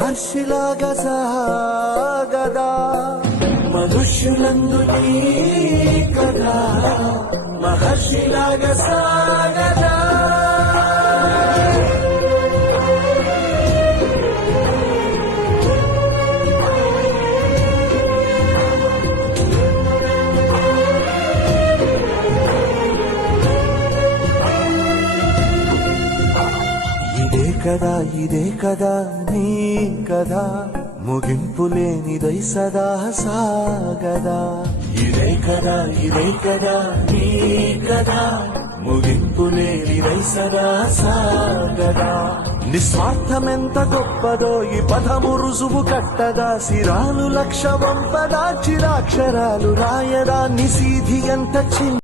మహర్షిలాగా సాగదా మనుష్యులందు నీ కదా మహర్షిలాగా సాగదా ఇదే కదా నీ కదా ముగింపులేనిదై సదా సాగదా ఇదే కదా నీ కదా ముగింపులేనిదై సదా సాగదా నిస్వార్థమెంత గొప్పదో ఈ పదము రుజువు కట్టదా సిరాలు లక్ష వంపదా చిరాక్షరాలు రాయదా నిశీధి ఎంత చిన్న